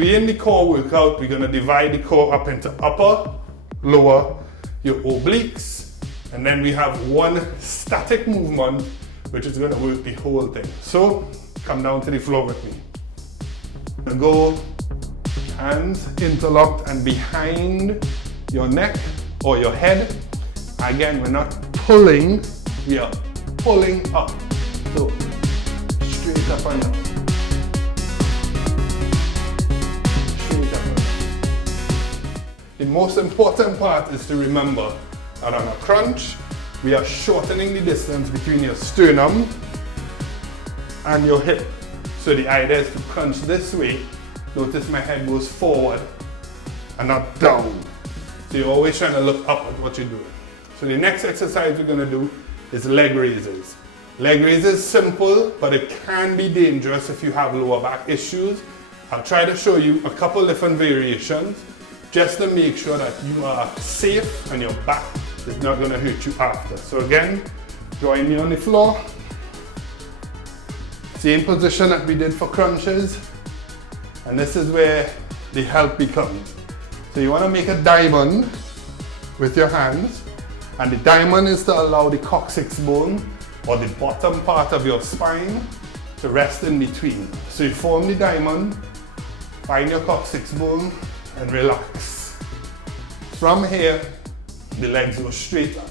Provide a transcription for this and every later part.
begin the core workout, we're going to divide the core up into upper, lower, your obliques, and then we have one static movement which is going to work the whole thing. So come down to the floor with me. Go hands interlocked and behind your neck or your head. Again, we're not pulling, we are pulling up. So straight up and down. Straight up and down. The most important part is to remember that on a crunch, we are shortening the distance between your sternum and your hip. So the idea is to crunch this way. Notice my head goes forward and not down. So you're always trying to look up at what you're doing. So the next exercise we're going to do is leg raises. Leg raises simple, but it can be dangerous if you have lower back issues. I'll try to show you a couple different variations just to make sure that you are safe and your back is not going to hurt you after. So again, join me on the floor. Same position that we did for crunches. And this is where the help becomes. So you want to make a diamond with your hands. And the diamond is to allow the coccyx bone or the bottom part of your spine to rest in between. So you form the diamond, find your coccyx bone and relax. From here, the legs go straight up.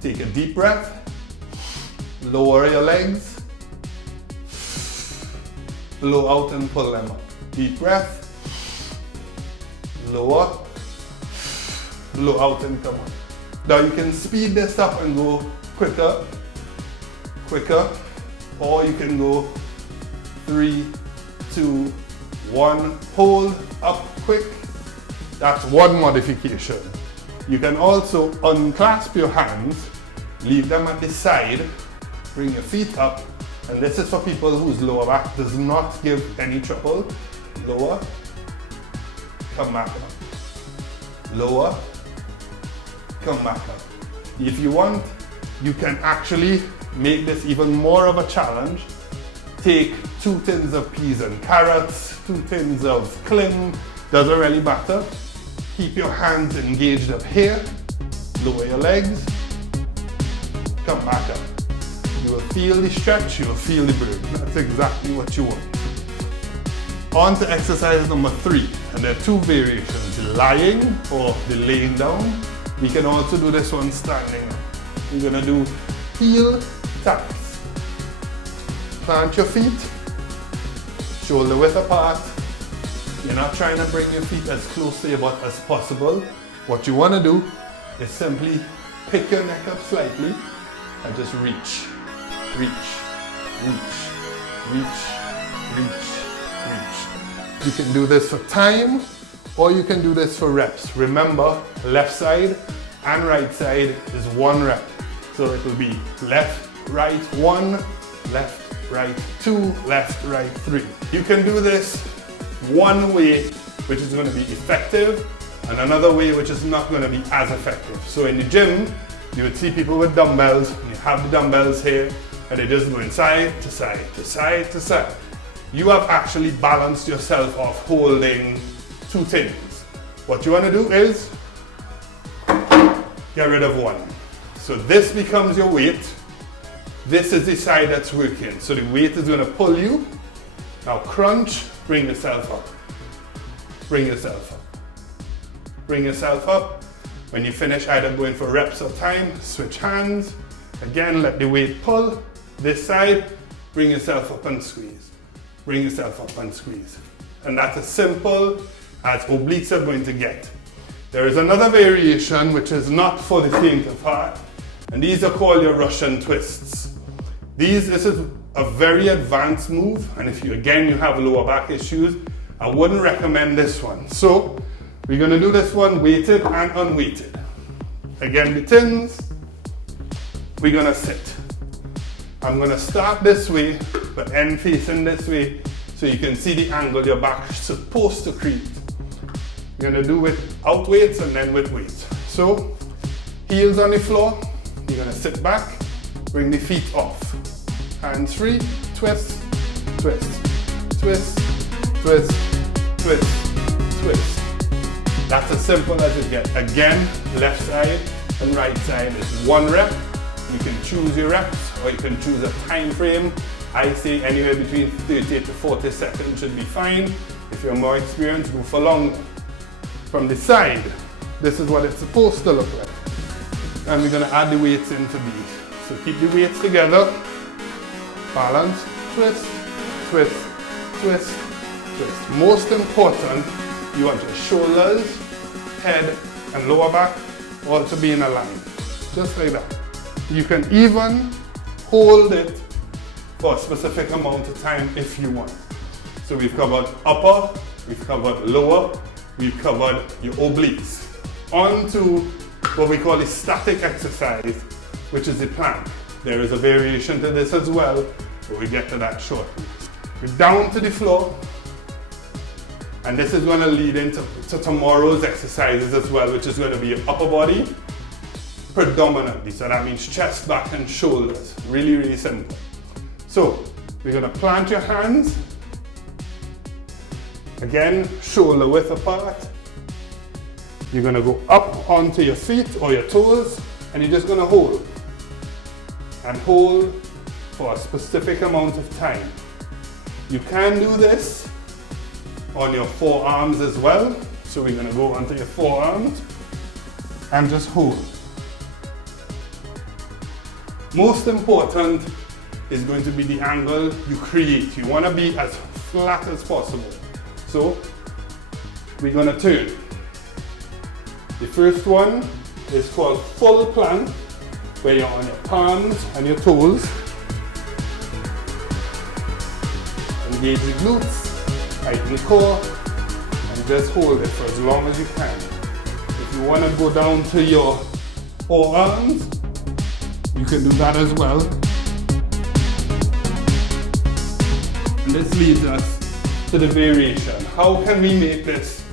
Take a deep breath, lower your legs, blow out and pull them up. Deep breath, lower, blow out and come up. Now you can speed this up and go quicker, or you can go 3, 2, 1, hold up quick. That's one modification. You can also unclasp your hands, leave them at the side, bring your feet up, and this is for people whose lower back does not give any trouble. Lower, come back up. Lower, come back up. If you want, you can actually make this even more of a challenge. Take 2 tins of peas and carrots, 2 tins of clim, doesn't really matter. Keep your hands engaged up here, lower your legs, come back up. You will feel the stretch, you will feel the burn. That's exactly what you want. On to exercise number 3, and there are 2 variations, the lying or the laying down. We can also do this one standing up. We're gonna do heel taps. Plant your feet, shoulder width apart. You're not trying to bring your feet as close to your butt as possible. What you want to do is simply pick your neck up slightly and just reach, reach, reach, reach, reach, reach. You can do this for time or you can do this for reps. Remember, left side and right side is 1 rep. So it will be left, right 1, left, right 2, left, right 3. You can do this one way which is going to be effective and another way which is not going to be as effective. So in the gym, you would see people with dumbbells, and you have the dumbbells here and they just going side to side to side to side. You have actually balanced yourself off holding 2 things. What you want to do is get rid of 1. So this becomes your weight. This is the side that's working. So the weight is going to pull you. Now crunch, bring yourself up. Bring yourself up. Bring yourself up. When you finish either going for reps or time, switch hands. Again, let the weight pull. This side, bring yourself up and squeeze. Bring yourself up and squeeze. And that's as simple as obliques are going to get. There is another variation which is not for the faint of heart, and these are called your Russian twists. This is a very advanced move, and if you have lower back issues, I wouldn't recommend this one. So we're going to do this one weighted and unweighted. Again, the tins, we're going to sit. I'm going to start this way, but end facing this way, so you can see the angle your back is supposed to create. You're going to do without weights and then with weights. So heels on the floor, you're going to sit back, bring the feet off. Hands free, twist, twist, twist, twist, twist, twist. That's as simple as it gets. Again, left side and right side is 1 rep. You can choose your reps or you can choose a time frame. I say anywhere between 30 to 40 seconds should be fine. If you're more experienced, go for longer. From the side, this is what it's supposed to look like. And we're gonna add the weights into these. So keep the weights together, balance, twist, twist, twist, twist. Most important, you want your shoulders, head, and lower back all to be in a line, just like that. You can even hold it for a specific amount of time if you want. So we've covered upper, we've covered lower, we've covered your obliques. On to what we call a static exercise, which is the plank. There is a variation to this as well, but we get to that shortly. We're down to the floor, and this is going to lead into tomorrow's exercises as well, which is going to be your upper body predominantly. So that means chest, back, and shoulders. Really, really simple. So we're going to plant your hands. Again, shoulder width apart. You're going to go up onto your feet or your toes, and you're just going to hold. And hold for a specific amount of time. You can do this on your forearms as well. So we're going to go onto your forearms and just hold. Most important is going to be the angle you create. You want to be as flat as possible. So we're going to turn. The first one is called full plank, where you're on your palms and your toes. Engage the glutes, tighten the core, and just hold it for as long as you can. If you want to go down to your forearms, you can do that as well. And this leads us to the variation. How can we make this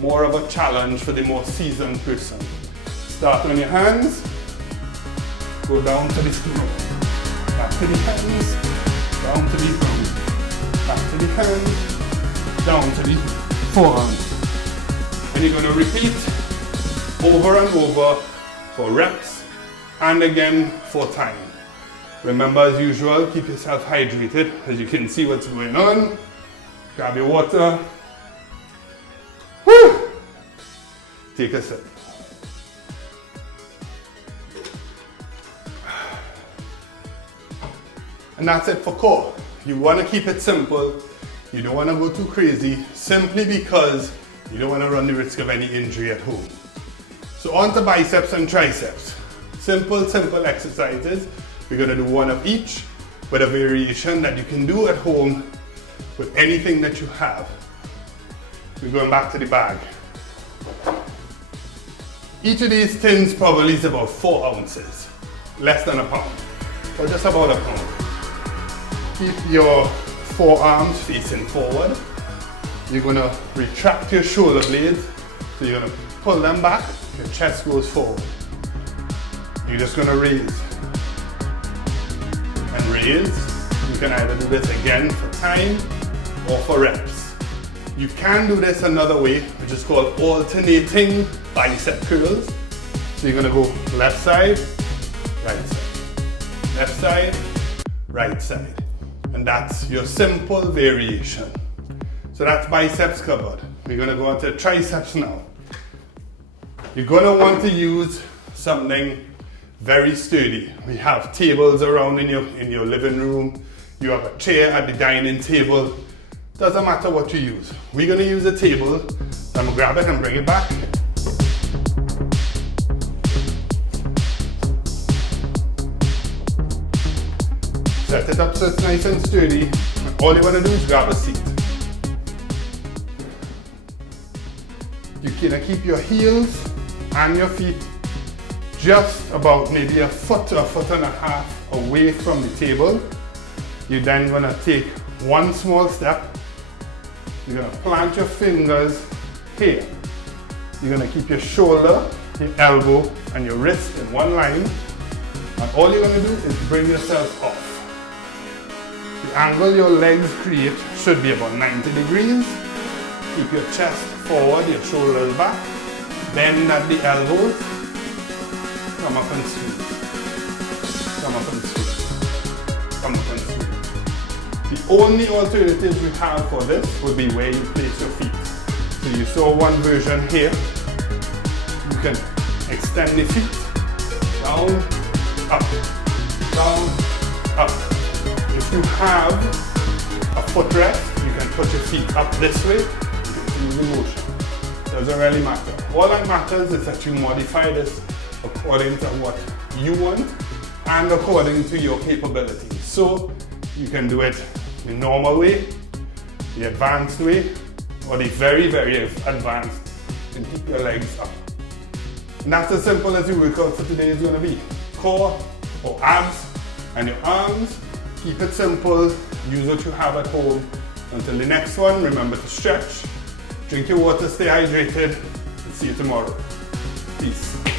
more of a challenge for the more seasoned person? Start on your hands, go down to the floor, back to the hands, down to the ground, back to the hands, down to the forearms. And you're going to repeat over and over for reps and again for time. Remember, as usual, keep yourself hydrated. As you can see what's going on, grab your water. Woo! Take a sip. And that's it for core. You want to keep it simple. You don't want to go too crazy, simply because you don't want to run the risk of any injury at home. So on to biceps and triceps. Simple exercises. We're going to do one of each with a variation that you can do at home with anything that you have. We're going back to the bag. Each of these tins probably is about 4 ounces, less than a pound, or just about a pound. Keep your forearms facing forward. You're going to retract your shoulder blades, so you're going to pull them back, your chest goes forward. You're just going to raise and raise. You can either do this again for time or for reps. You can do this another way, which is called alternating bicep curls. So you're going to go left side, right side, left side, right side. And that's your simple variation. So that's biceps covered. We're going to go on to triceps now. You're going to want to use something very sturdy. We have tables around in your living room. You have a chair at the dining table. Doesn't matter what you use. We're going to use a table. So I'm going to grab it and bring it back. Set it up so it's nice and sturdy. And all you want to do is grab a seat. You can keep your heels and your feet just about maybe a foot to a foot and a half away from the table. You're then going to take one small step. You're going to plant your fingers here. You're going to keep your shoulder, your elbow, and your wrist in one line. And all you're going to do is bring yourself off. The angle your legs create should be about 90 degrees. Keep your chest forward, your shoulders back. Bend at the elbows. Come up and squeeze. Come up and squeeze. Come up and squeeze. The only alternative we have for this would be where you place your feet. So you saw one version here. You can extend the feet. Down, up, down, up. If you have a footrest, you can put your feet up this way. You continue the motion. Doesn't really matter. All that matters is that you modify this according to what you want and according to your capabilities. So you can do it the normal way, the advanced way, or the very, very advanced, and keep your legs up. And that's as simple as your workout for today is going to be. Core or abs and your arms. Keep it simple. Use what you have at home. Until the next one, remember to stretch. Drink your water, stay hydrated. And see you tomorrow. Peace.